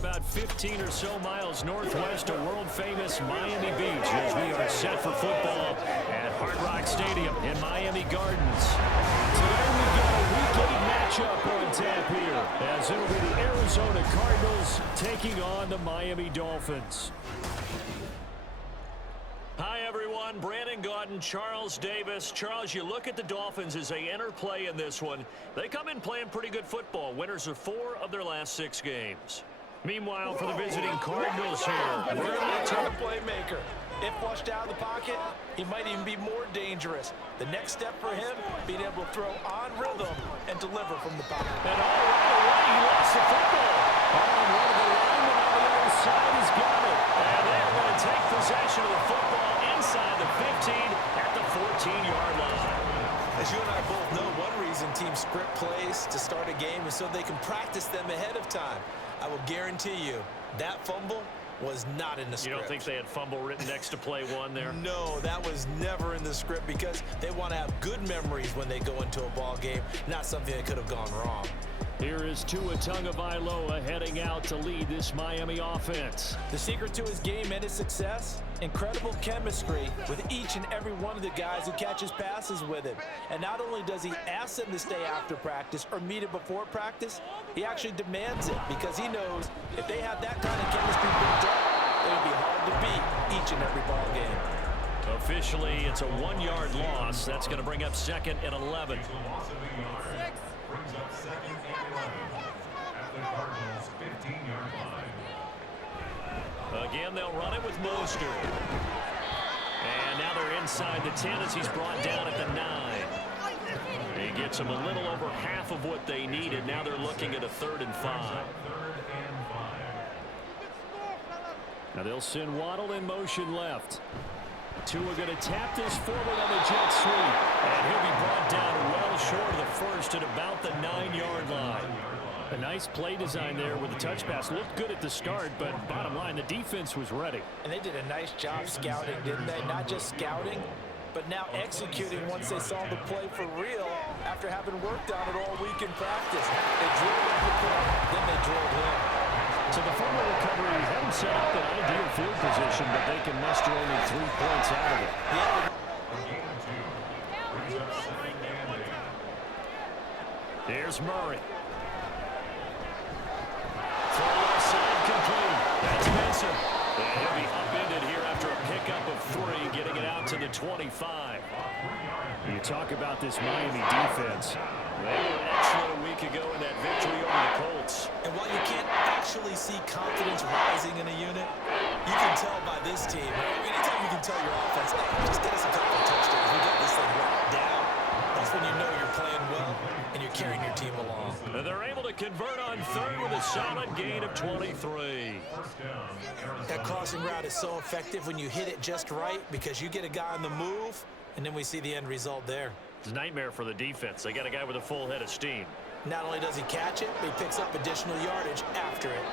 about 15 or so miles northwest of world-famous Miami Beach as we are set for football at Hard Rock Stadium in Miami Gardens. Today we've got a Week 8 matchup on tap here as it'll be the Arizona Cardinals taking on the Miami Dolphins. Hi, everyone. Brandon Gaudin, Charles Davis. Charles, you look at the Dolphins as they enter play in this one. They come in playing pretty good football. Winners of 4 of their last 6 games. Meanwhile, for the visiting Cardinals here, we're going to a playmaker. If flushed out of the pocket, he might even be more dangerous. The next step for him, being able to throw on rhythm and deliver from the pocket. And all right away, he lost the football. And one of the linemen on the other side has got it. And they're going to take possession of the football inside the 15 at the 14-yard line. As you and I both know, one reason teams script plays to start a game is so they can practice them ahead of time. I will guarantee you that fumble was not in the script. You don't think they had fumble written next to play 1 there? No, that was never in the script because they want to have good memories when they go into a ball game, not something that could have gone wrong. Here is Tua Tagovailoa heading out to lead this Miami offense. The secret to his game and his success? Incredible chemistry with each and every one of the guys who catches passes with him. And not only does he ask them to stay after practice or meet it before practice, he actually demands it because he knows if they have that kind of chemistry built up, it'll be hard to beat each and every ball game. Officially, it's a 1-yard loss. That's going to bring up 2nd and 11. Again, they'll run it with Mostert. And now they're inside the 10 as he's brought down at the 9. He gets them a little over half of what they needed. Now they're looking at a 3rd and 5. Now they'll send Waddle in motion left. Tua going to tap this forward on the jet sweep. And he'll be brought down well short of the first at about the 9-yard line. A nice play design there with the touch pass. Looked good at the start, but bottom line, the defense was ready. And they did a nice job scouting, didn't they? Not just scouting, but now executing once they saw the play for real after having worked on it all week in practice. They drilled him the play, then they drilled him. So the fumble recovery hadn't set up an ideal field position, but they can muster only 3 points out of it. Here's Murray. Throw left side complete. That's Benson. And he'll be upended here after a pickup of 3, getting it out to the 25. You talk about this Miami defense. They were excellent a week ago in that victory over the Colts. And while you can't actually see confidence rising in a unit, you can tell by this team. Anytime you can tell your offense, hey, just get us a couple of touchdowns. We got this thing locked down. That's when you know you're playing well and you're carrying your team along. And they're able to convert on 3rd with a solid gain of 23. That crossing route is so effective when you hit it just right because you get a guy on the move, and then we see the end result there. It's a nightmare for the defense. They got a guy with a full head of steam. Not only does he catch it, but he picks up additional yardage after it.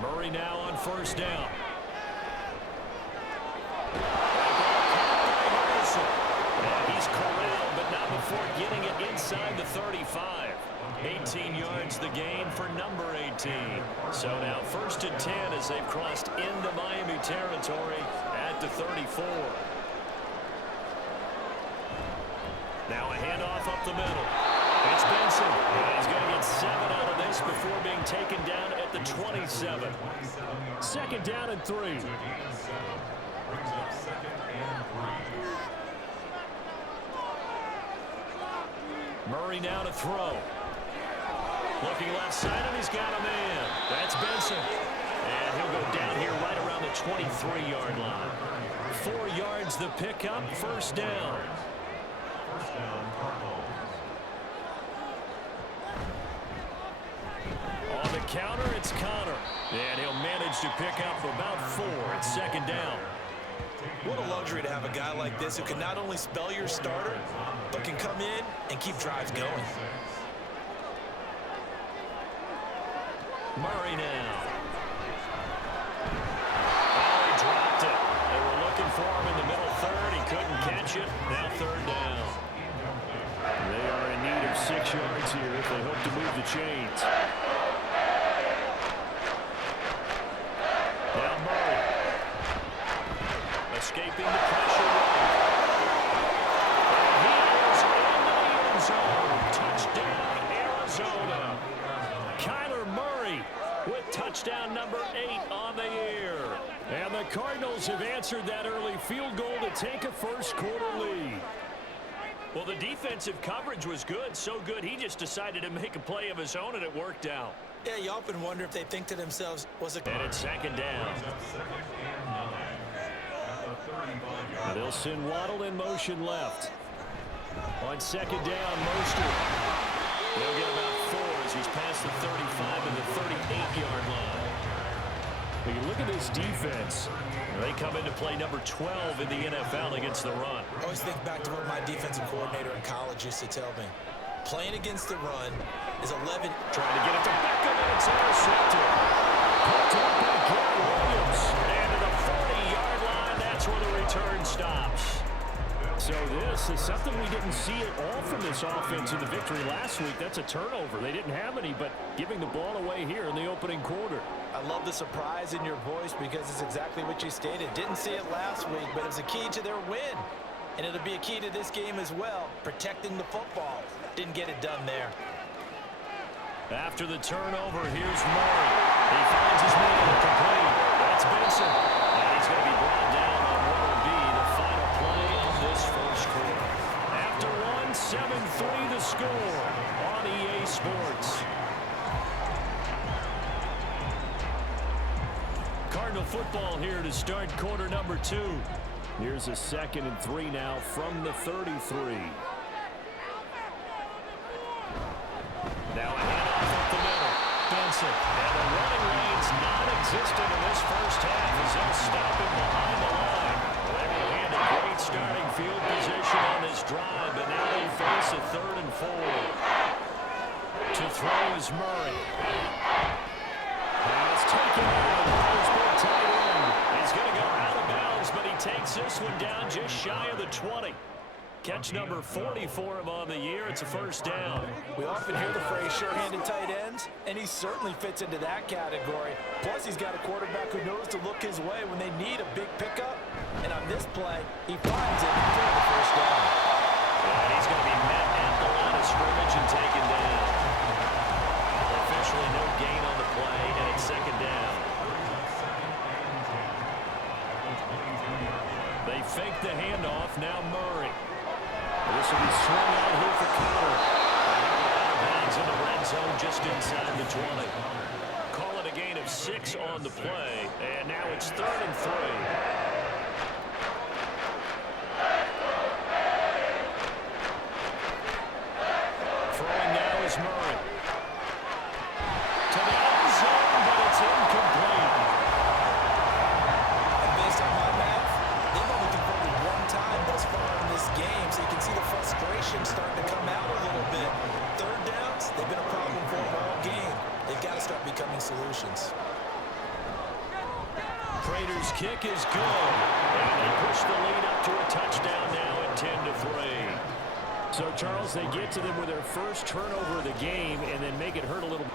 Murray now on 1st down. And he's corralled, but not before getting it inside the 35. 18 yards the gain for number 18. So now 1st and 10 as they've crossed into Miami territory at the 34. Now a handoff up the middle. It's Benson. And he's going to get 7 out of this before being taken down at the 27. 2nd down and 3. Murray now to throw. Looking left side, and he's got a man. That's Benson. And he'll go down here right around the 23-yard line. 4 yards the pickup, 1st down. On the counter, it's Connor. And he'll manage to pick up about 4. It's 2nd down. What a luxury to have a guy like this who can not only spell your starter, but can come in and keep drives going. Murray now. Oh, he dropped it. They were looking for him in the middle 3rd. He couldn't catch it. Now 3rd down. They are in need of 6 yards here if they hope to move the chains. Now Murray. Escaping the pressure. And he is in the end zone. Touchdown, Arizona. Kyler Murray with touchdown number 8 on the year. And the Cardinals have answered that early field goal to take a first-quarter lead. Well, the defensive coverage was good, so good he just decided to make a play of his own, and it worked out. Yeah, you often wonder if they think to themselves, And it's second down. They'll send Waddle in motion left. On second down, Mostert. They'll get about 4 as he's past the 35 and the 38-yard line. When you look at this defense, they come into play number 12 in the NFL against the run. I always think back to what my defensive coordinator in college used to tell me. Playing against the run is 11. Trying to get it to Beckham, and it's intercepted. Picked up by Garrett Williams. And to the 40-yard line, that's where the return stops. So this is something we didn't see at all from this offense in the victory last week. That's a turnover. They didn't have any, but giving the ball away here in the opening quarter. I love the surprise in your voice because it's exactly what you stated. Didn't see it last week, but it was a key to their win. And it'll be a key to this game as well, protecting the football. Didn't get it done there. After the turnover, here's Murray. He finds his man, complete. That's Benson. And he's going to be brought down on what will be the final play of this first quarter. After 7-3 the score on EA Sports. Cardinal football here to start quarter number 2. Here's a 2nd and 3 now from the 33. Now a handoff up the middle. Benson. And the running lane's non-existent in this first half as they'll stop him behind the line. They will hand a great starting field position on this drive, but now they face a 3rd and 4. To throw is Murray. And it's taken in. Tight end. He's going to go out of bounds, but he takes this one down just shy of the 20. Catch number 40 for him on the year. It's a first down. We often hear the phrase sure-handed tight ends, and he certainly fits into that category. Plus, he's got a quarterback who knows to look his way when they need a big pickup. And on this play, he finds it for the first down. And he's going to be met at the line of scrimmage and taken down. Officially no gain on the play, and it's second down. They fake the handoff. Now Murray. This will be swung out here for Carter. Out of bounds in the red zone just inside the 20. Call it a gain of 6 on the play. And now it's 3rd and 3. Throwing now is Murray. To the end zone, but it's incomplete. And based on my math, they've only converted 1 time thus far in this game, so you can see the frustration starting to come out a little bit. 3rd downs, they've been a problem for them all game. They've got to start becoming solutions. Prater's kick is good. And they push the lead up to a touchdown now at 10-3. So, Charles, they get to them with their first turnover of the game and then make it hurt a little.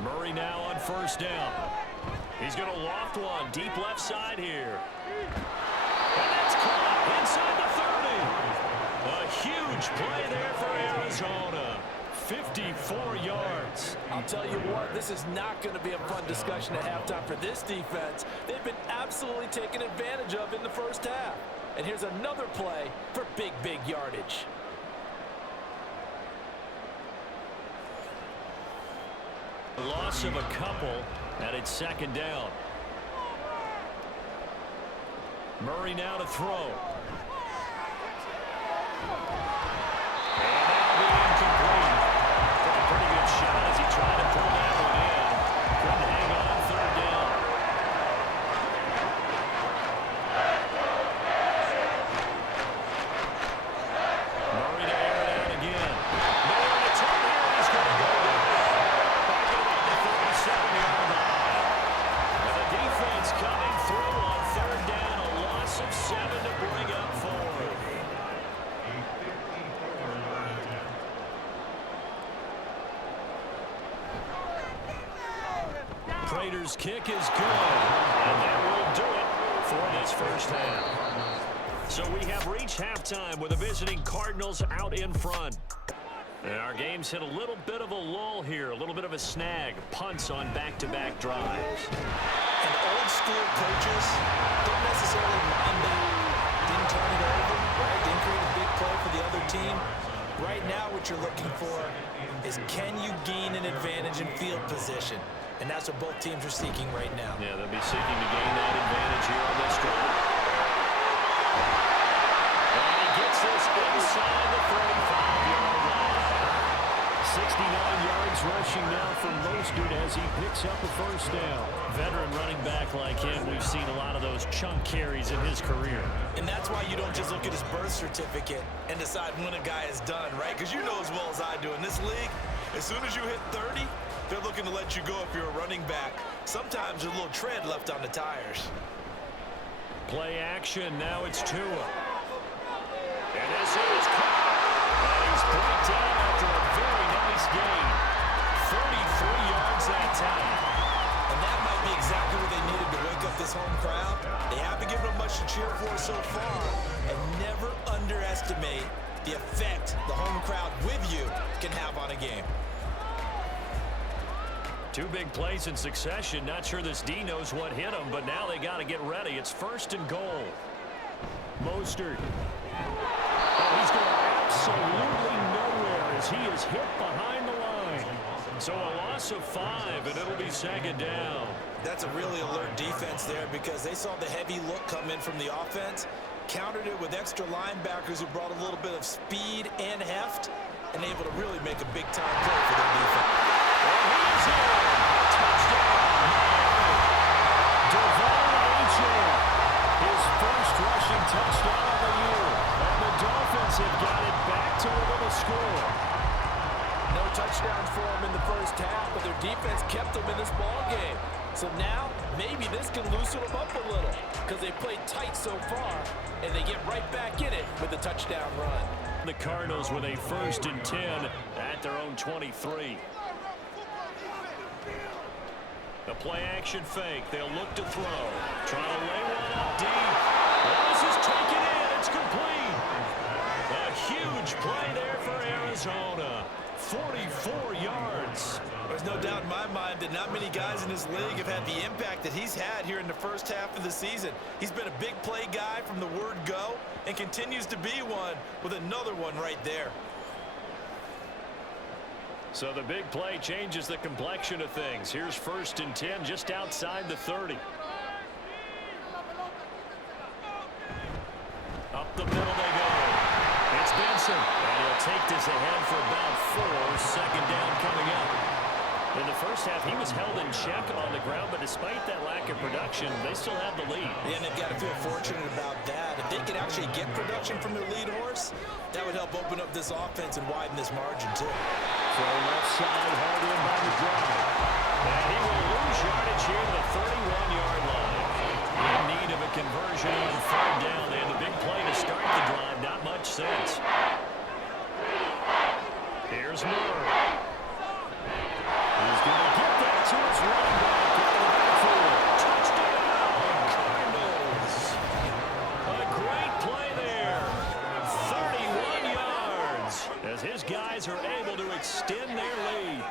Murray now on first down. He's going to loft one deep left side here. And that's caught inside the 30. A huge play there for Arizona. 54 yards. I'll tell you what, this is not going to be a fun discussion at halftime for this defense. They've been absolutely taken advantage of in the first half. And here's another play for big yardage. Loss of a couple, and it's second down. Murray now to throw. And that'll be incomplete. Took a pretty good shot as he tried to pull that one in. Couldn't hang on 3rd down. Murray to air it out again. Miller to turn here, and he's going to go down. Back at about the 37-yard line. And the defense coming through on 3rd down. A loss of 7 to bring up Prater's kick is good. And that will do it for this first half. So we have reached halftime with the visiting Cardinals out in front. And our game's hit a little bit of a lull here, a little bit of a snag. Punts on back-to-back drives. And old-school coaches don't necessarily mind that. Didn't turn it over, right? Didn't create a big play for the other team. Right now what you're looking for is can you gain an advantage in field position? And that's what both teams are seeking right now. Yeah, they'll be seeking to gain that advantage here on this drive. And he gets this inside the 35-yard line. 69 yards rushing now from Mostert as he picks up a first down. Veteran running back like him, we've seen a lot of those chunk carries in his career. And that's why you don't just look at his birth certificate and decide when a guy is done, right? Because you know as well as I do, in this league, as soon as you hit 30, they're looking to let you go if you're a running back. Sometimes there's a little tread left on the tires. Play action, now it's Tua. And this is caught. And he's brought down after a very nice gain. 43 yards that time. And that might be exactly what they needed to wake up this home crowd. They haven't given them much to cheer for so far. And never underestimate the effect the home crowd with you can have on a game. Two big plays in succession. Not sure this D knows what hit him, but now they got to get ready. It's first and goal. Mostert. Oh, he's going absolutely nowhere as he is hit behind the line. So a loss of 5, and it'll be second down. That's a really alert defense there because they saw the heavy look come in from the offense, countered it with extra linebackers who brought a little bit of speed and heft, and able to really make a big-time play for their defense. And he is in. Touchdown. His first rushing touchdown of the year. And the Dolphins have got it back to within a score. No touchdowns for them in the first half, but their defense kept them in this ball game. So now, maybe this can loosen them up a little because they played tight so far, and they get right back in it with a touchdown run. The Cardinals with a first and 10 at their own 23. The play-action fake. They'll look to throw. Trying to lay one up deep. This is taken in. It's complete. A huge play there for Arizona. 44 yards. There's no doubt in my mind that not many guys in this league have had the impact that he's had here in the first half of the season. He's been a big play guy from the word go and continues to be one with another one right there. So the big play changes the complexion of things. Here's first and 10 just outside the 30. Up the middle they go. It's Benson. And he'll take this ahead for about 4. Second down coming up. In the first half, he was held in check on the ground, but despite that lack of production, they still have the lead. Yeah, and they've got to feel fortunate about that. If they could actually get production from their lead horse, that would help open up this offense and widen this margin, too. So left side, hard in by the drive. And he will lose yardage here to the 31-yard line. In need of a conversion on third down. They had the big play to start the drive. Not much sense. Here's Moore. He's going to get that to his running back into the backfield. Touchdown, Cardinals. A great play there. 31 yards as his guys are able to extend their lead.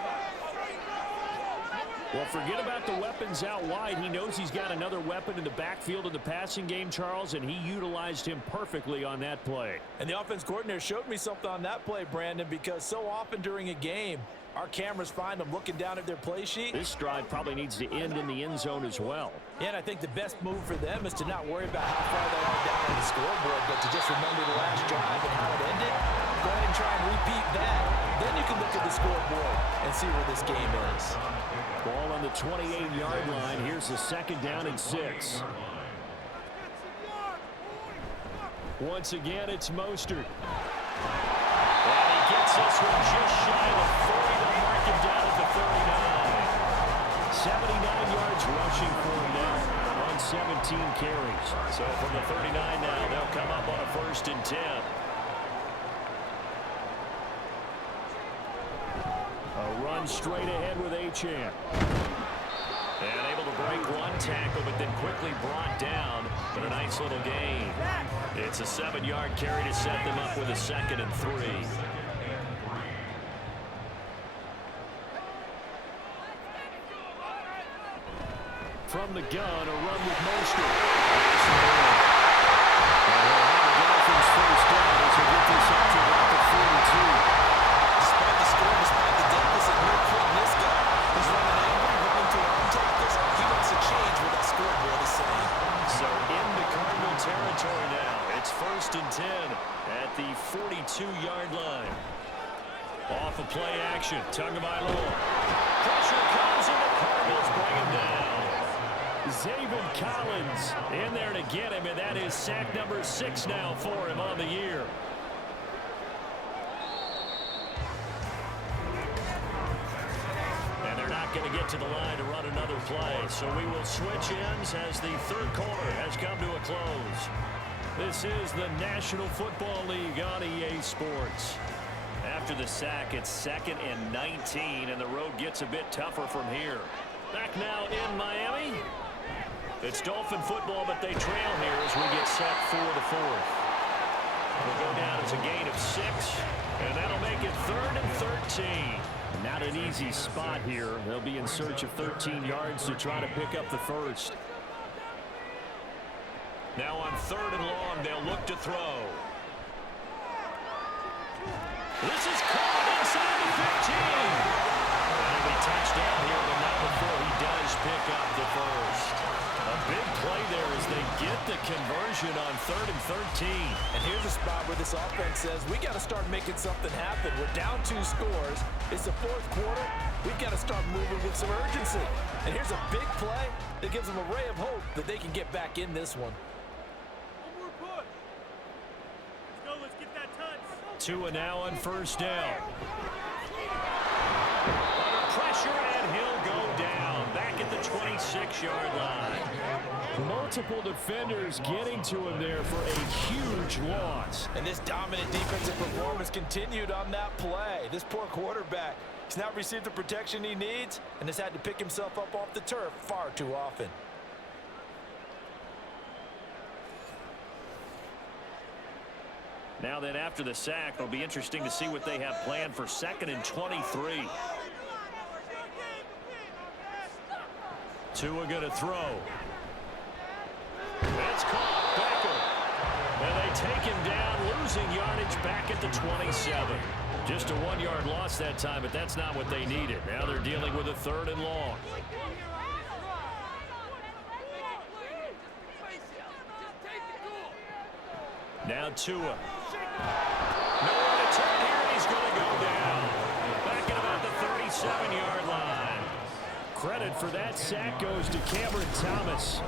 Well, forget about the weapons out wide. He knows he's got another weapon in the backfield in the passing game, Charles, and he utilized him perfectly on that play. And the offense coordinator showed me something on that play, Brandon, because so often during a game, our cameras find them looking down at their play sheet. This drive probably needs to end in the end zone as well. Yeah, and I think the best move for them is to not worry about how far they are down on the scoreboard, but to just remember the last drive and how it ended. Go ahead and try and repeat that. Then you can look at the scoreboard and see where this game is. Ball on the 28-yard line. Here's the second down and 6. Once again, it's Mostert. And he gets this one just shy of the 40 to mark him down at the 39. 79 yards rushing for him now on 17 carries. So from the 39 now, they'll come up on a first and 10. A run straight ahead with Achane. And able to break one tackle, but then quickly brought down. But a nice little gain. It's a 7-yard carry to set them up with a 2nd and 3. From the gun, a run with Mostert. The Dolphins first down as we get this up to about the 42. Despite the score, despite the deficit, no quitting this guy. He's running angry, running to arm tackles. He wants to change what that scoreboard is saying. So into Cardinal territory now. It's 1st and 10 at the 42-yard line. Off of play action. Tagovailoa. Pressure comes and the Cardinals bring him down. Zaven Collins in there to get him, and that is sack number 6 now for him on the year. And they're not going to get to the line to run another play, so we will switch ends as the 3rd quarter has come to a close. This is the National Football League on EA Sports. After the sack, it's 2nd and 19, and the road gets a bit tougher from here. Back now in Miami. It's Dolphin football, but they trail here as we get set for the 4th. We'll go down as a gain of 6, and that'll make it 3rd and 13. Not an easy spot here. They'll be in search of 13 yards to try to pick up the 1st. Now on 3rd and long, they'll look to throw. This is caught inside the 15. That'll be touchdown here, but not before he does pick up the 1st. A big play there as they get the conversion on 3rd and 13. And here's a spot where this offense says, we got to start making something happen. We're down 2 scores. It's the 4th quarter. We've got to start moving with some urgency. And here's a big play that gives them a ray of hope that they can get back in this one. One more push. Let's go. Let's get that touch. Tua now on 1st down. Under pressure, and he'll go down. Back at the 26-yard line. Multiple defenders getting to him there for a huge loss. And this dominant defensive performance continued on that play. This poor quarterback, he's not received the protection he needs and has had to pick himself up off the turf far too often. Now then, after the sack, it'll be interesting to see what they have planned for 2nd and 23. Tua going to throw. That's caught. Becker. And they take him down, losing yardage back at the 27. Just a 1-yard loss that time, but that's not what they needed. Now they're dealing with a 3rd and long. Now Tua. Nowhere to turn here, and he's going to go down. Back at about the 37-yard line. Credit for that sack goes to Cameron Thomas.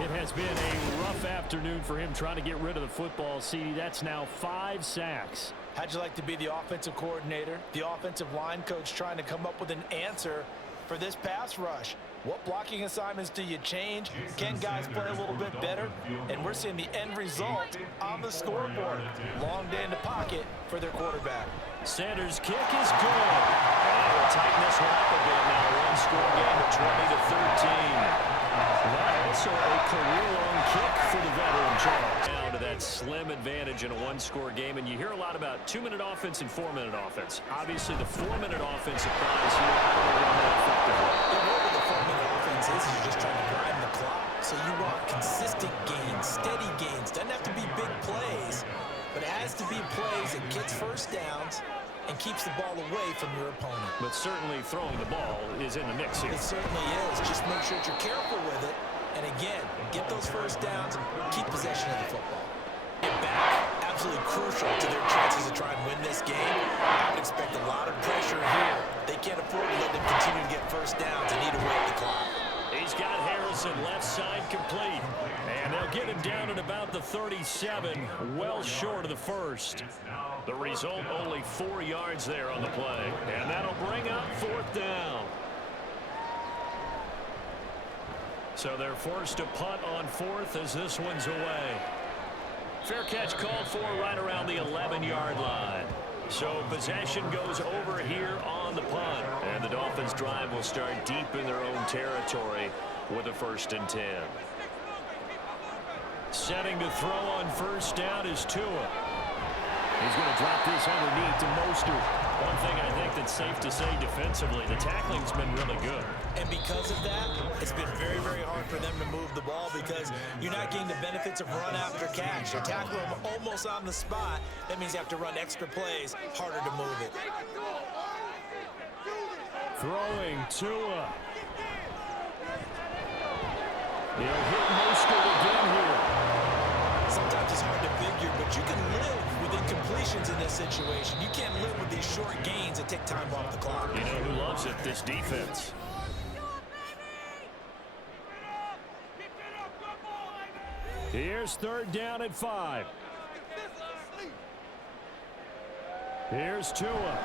It has been a rough afternoon for him trying to get rid of the football. See, that's now 5 sacks. How'd you like to be the offensive coordinator, the offensive line coach trying to come up with an answer for this pass rush? What blocking assignments do you change? Can guys play a little bit better? And we're seeing the end result on the scoreboard. Long day in the pocket for their quarterback. Sanders' kick is good. And we'll tighten this one up a bit now. 1-score game at 20-13. That also a career-long kick for the veteran Charles. Down to that slim advantage in a 1-score game, and you hear a lot about 2-minute offense and 4-minute offense. Obviously, the 4-minute offense applies here. How do they run that effectively? What the 4-minute offense is you're just trying to grind the clock. So you want consistent gains, steady gains. Doesn't have to be big plays, but it has to be plays that gets first downs and keeps the ball away from your opponent. But certainly throwing the ball is in the mix here. It certainly is. Just make sure that you're careful with it. And again, get those first downs, keep possession of the football. Get back, absolutely crucial to their chances to try and win this game. I would expect a lot of pressure here. They can't afford to let them continue to get first downs and eat away at the clock. He's got Harrison left side complete. And they'll get him down at about the 37, well short of the 1st. The result, only 4 yards there on the play. And that'll bring up 4th down. So they're forced to punt on 4th as this one's away. Fair catch called for right around the 11-yard line. So possession goes over here on the punt. And the Dolphins drive will start deep in their own territory with a 1st and 10. Setting to throw on 1st down is Tua. He's going to drop this underneath to Mostert. One thing I think that's safe to say defensively, the tackling's been really good. And because of that, it's been very, very hard for them to move the ball because you're not getting the benefits of run after catch. You tackle them almost on the spot. That means you have to run extra plays, harder to move it. Throwing Tua. He'll hit Mostert again here. Sometimes it's hard to figure, but you can live with incompletions in this situation. You can't live with these short gains that take time off the clock. You know who loves it? This defense. Here's 3rd down at 5. Here's Tua.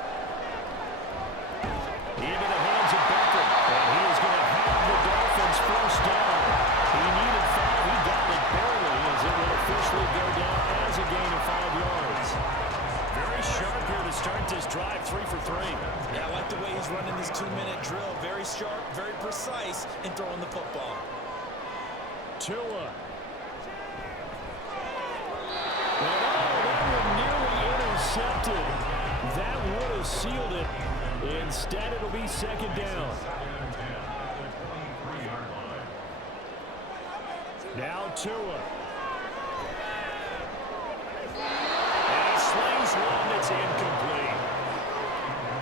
Into the hands of Beckham. And he is going to have the Dolphins 1st down. He needed 5. He got it barely as it will officially go down as a gain of 5 yards. Very sharp here to start this drive, 3 for 3. Yeah, I like the way he's running this 2-minute drill. Very sharp, very precise in throwing the football. Tua. And that one nearly intercepted. That would have sealed it. Instead, it'll be 2nd down. Now Tua. And he slings one that's incomplete.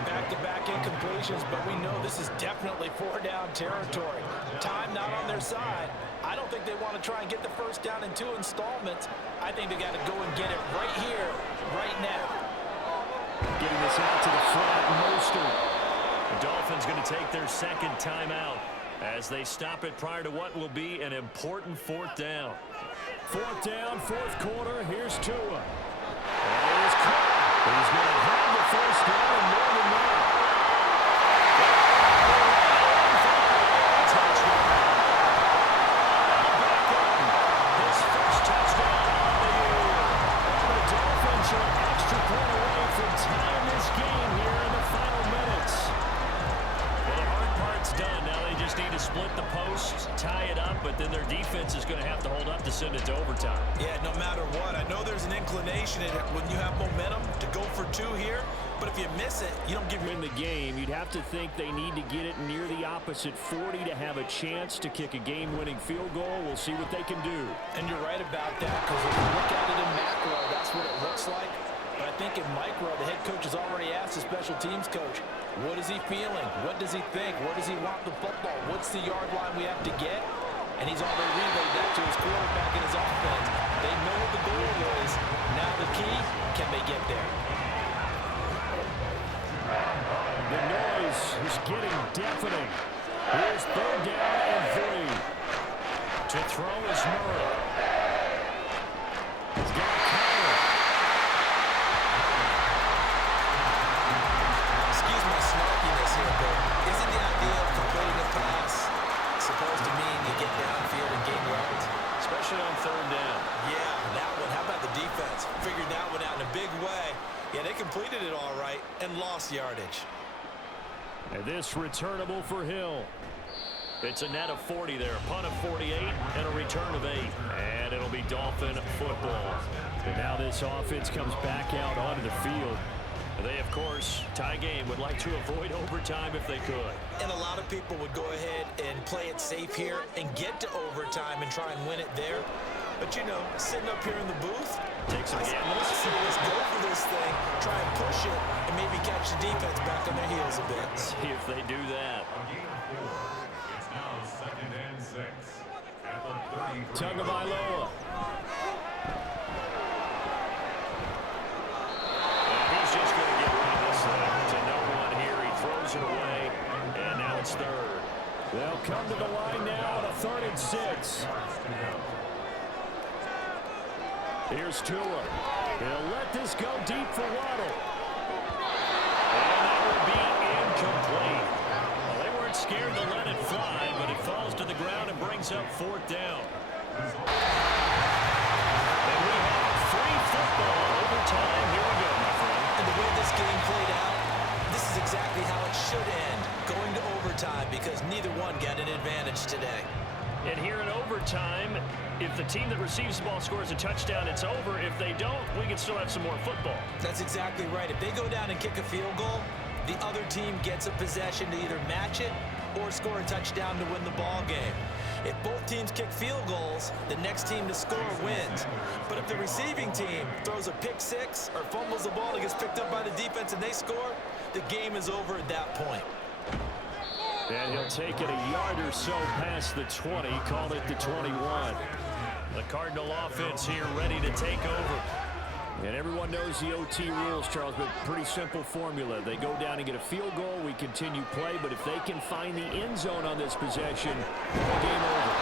Back-to-back incompletions, but we know this is definitely 4-down territory. Time not on their side. I don't think they want to try and get the 1st down in 2 installments. I think they got to go and get it right here, right now. Getting this out to the flat, Mostert. The Dolphins going to take their 2nd timeout as they stop it prior to what will be an important 4th down. 4th down, 4th quarter. Here's Tua. And he's caught. He's going to have the 1st down and more than that. Touchdown. His 1st touchdown of the year. The Dolphins are an extra point away from tying this game here in the final minutes. Well, the hard part's done. Now they just need to split the posts, tie it up, but then their defense is going to have to hold up to send it to overtime. Yeah, no matter what. I know there's an inclination in it when you have momentum to go for 2 here, but if you miss it, you don't give In the game, you'd have to think they need to get it near the opposite 40 to have a chance to kick a game-winning field goal. We'll see what they can do. And you're right about that, because if you look at it in macro, that's what it looks like. But I think in micro, the head coach has already asked the special teams coach, what is he feeling? What does he think? Where does he want the football? What's the yard line we have to get? And he's already relayed that to his quarterback and his offense. They know what the goal is. Now the key, can they get there? The noise is getting deafening. Here's 3rd down and 3. To throw is Murray. He's got a counter. Excuse my snarkiness here, but isn't the idea of completing a pass supposed to mean you get downfield and gain yards? Especially on 3rd down. Yeah, that one. How about the defense? Figured that one out in a big way. Yeah, they completed it all right and lost yardage. And this returnable for Hill. It's a net of 40 there, a punt of 48, and a return of 8. And it'll be Dolphin football. And now this offense comes back out onto the field. They, of course, tie game, would like to avoid overtime if they could. And a lot of people would go ahead and play it safe here and get to overtime and try and win it there. But, you know, sitting up here in the booth, Take some let's go for this thing, try and push it, and maybe catch the defense back on their heels a bit. See if they do that. It's now 2nd and 6 at the 33. Tagovailoa. He's just going to get rid of this thing to no one here. He throws it away, and now it's 3rd. They'll come to the line now on a 3rd and 6. Here's Tua. He'll let this go deep for Waddle. And that will be incomplete. Well, they weren't scared to let it fly, but it falls to the ground and brings up 4th down. And we have free football overtime. Here we go, my friend. And the way this exactly how it should end, going to overtime, because neither one got an advantage today. And here in overtime, if the team that receives the ball scores a touchdown, it's over. If they don't, we can still have some more football. That's exactly right. If they go down and kick a field goal, the other team gets a possession to either match it or score a touchdown to win the ball game. If both teams kick field goals, the next team to score wins. But if the receiving team throws a pick six or fumbles the ball and gets picked up by the defense and they score, the game is over at that point. And he'll take it a yard or so past the 20, call it the 21. The Cardinal offense here ready to take over. And everyone knows the OT rules, Charles, but pretty simple formula. They go down and get a field goal, we continue play, but if they can find the end zone on this possession, game over.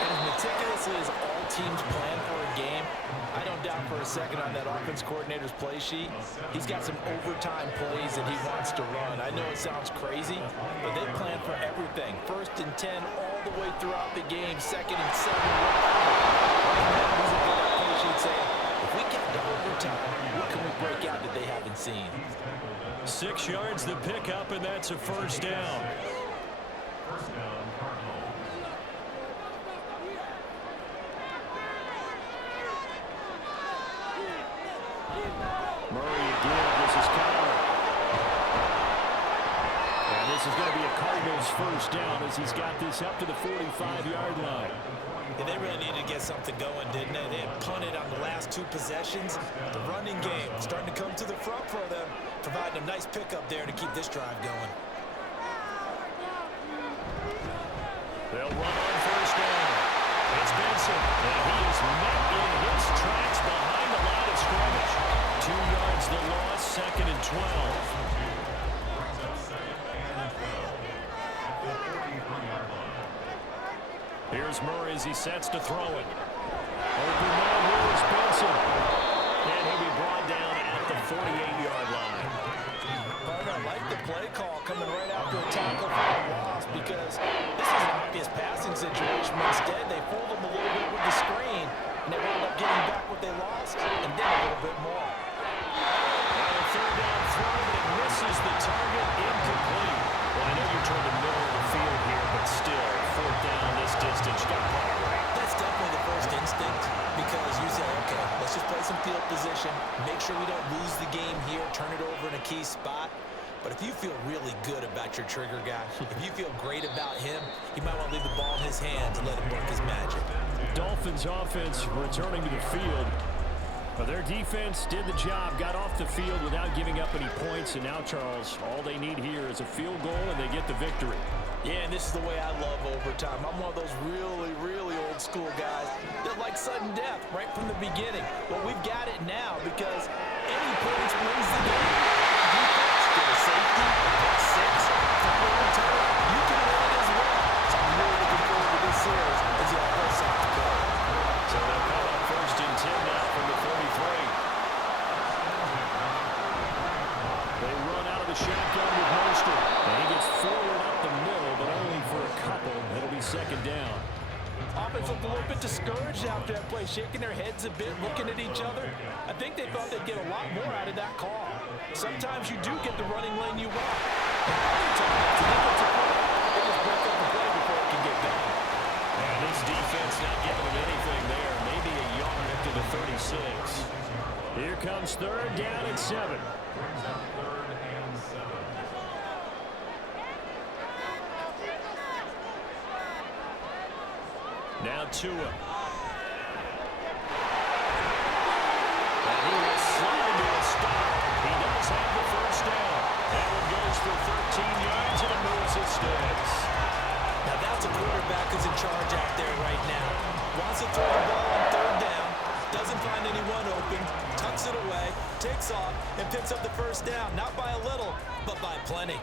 And as meticulously as all teams plan for a game, I don't doubt for a second on that offense coordinator's play sheet, he's got some overtime plays that he wants to run. I know it sounds crazy, but they plan for everything. 1st and 10 all the way throughout the game, 2nd and 7. Right now, he's looking at that play sheet saying, if we get to overtime, what can we break out that they haven't seen? 6 yards the pickup, and that's a first down. First down, Cardinals. Murray again. This is Kyler. And this is going to be a Cardinals first down as he's got this up to the 45-yard line. Yeah, they really needed to get something going, didn't they? They had punted on the last 2 possessions. The running game starting to come to the front for them, providing a nice pickup there to keep this drive going. They'll run on first down. It's Benson, and he is met in his tracks behind the line of scrimmage. 2 yards the loss, 2nd and 12. Brings up 2nd and 12 at the 43-yard line. Here's Murray as he sets to throw it. Open man, here's Benson. And he'll be brought down at the 48-yard line. But I like the play call coming right after a tackle for a loss, because this is an obvious passing situation. Instead, they fooled them a little bit with the screen, and they wound up getting back what they lost, and then a little bit more. And a 3rd down throw that misses the target, incomplete. Well, I know you're toward the middle of the field here, but still, 4th down this distance. You got to play it right. That's definitely the first instinct, because you say, okay, let's just play some field position, make sure we don't lose the game here, turn it over in a key spot. But if you feel really good about your trigger guy, if you feel great about him, you might want to leave the ball in his hands and let him work his magic. Dolphins offense returning to the field. But their defense did the job, got off the field without giving up any points. And now, Charles, all they need here is a field goal, and they get the victory. Yeah, and this is the way I love overtime. I'm one of those really, really old school guys that like sudden death right from the beginning. Well, we've got it now because any points wins the game. Defense, get a safety, a pick six, fumble return, you can win it as well. So I'm really looking forward to this series as you have both sides to play. So they'll call up 1st and 10 now from the 43. They run out of the shotgun with Mostert. And he gets forward up the middle, but only for a couple. It'll be 2nd down. Offense looked a little bit discouraged after that play, shaking their heads a bit, looking at each other. I think they thought they'd get a lot more out of that call. Sometimes you do get the running lane you want. And other times, to get what's a play, they just break up the play before it can get done. And this defense not giving them anything there. Maybe a yard up to the 36. Here comes 3rd down and 7. Brings up 3rd and 7. Now Tua. And he will slide to a stop. He does have the first down. That one goes for 13 yards and it moves his sticks. Now that's a quarterback who's in charge out there right now. Wants to throw the ball on 3rd down. Doesn't find anyone open. Tucks it away. Takes off and picks up the first down. Not by a little, but by plenty.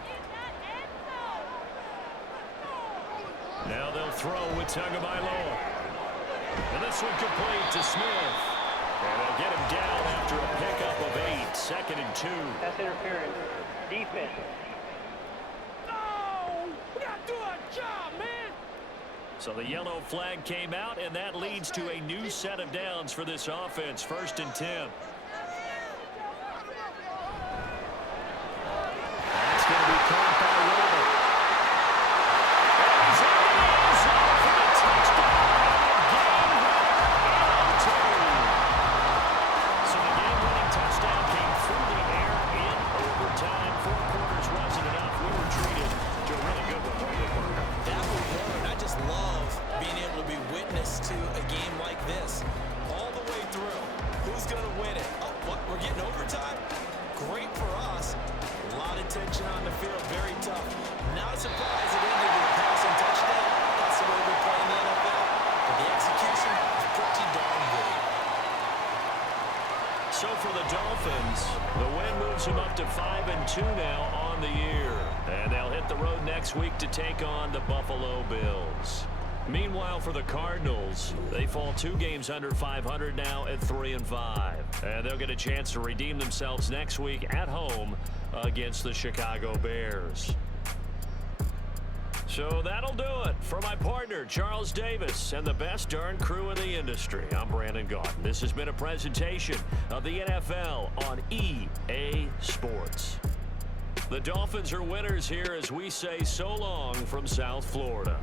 Now they'll throw with Tagovailoa. And this one complete to Smith. And they'll get him down after a pickup of 8. 2nd and 2. That's interference. Defense. No! We gotta do our job, man! So the yellow flag came out, and that leads to a new set of downs for this offense. 1st and 10. That's going to tension on the field, very tough. Not a surprise it ended with a passing touchdown. That's the way we play in the NFL. But the execution is pretty darn good. So for the Dolphins, the win moves them up to 5-2 now on the year. And they'll hit the road next week to take on the Buffalo Bills. Meanwhile, for the Cardinals, they fall 2 games under 500 now at 3-5. And they'll get a chance to redeem themselves next week at home against the Chicago Bears. So that'll do it for my partner, Charles Davis, and the best darn crew in the industry. I'm Brandon Gaudin. This has been a presentation of the NFL on EA Sports. The Dolphins are winners here as we say so long from South Florida.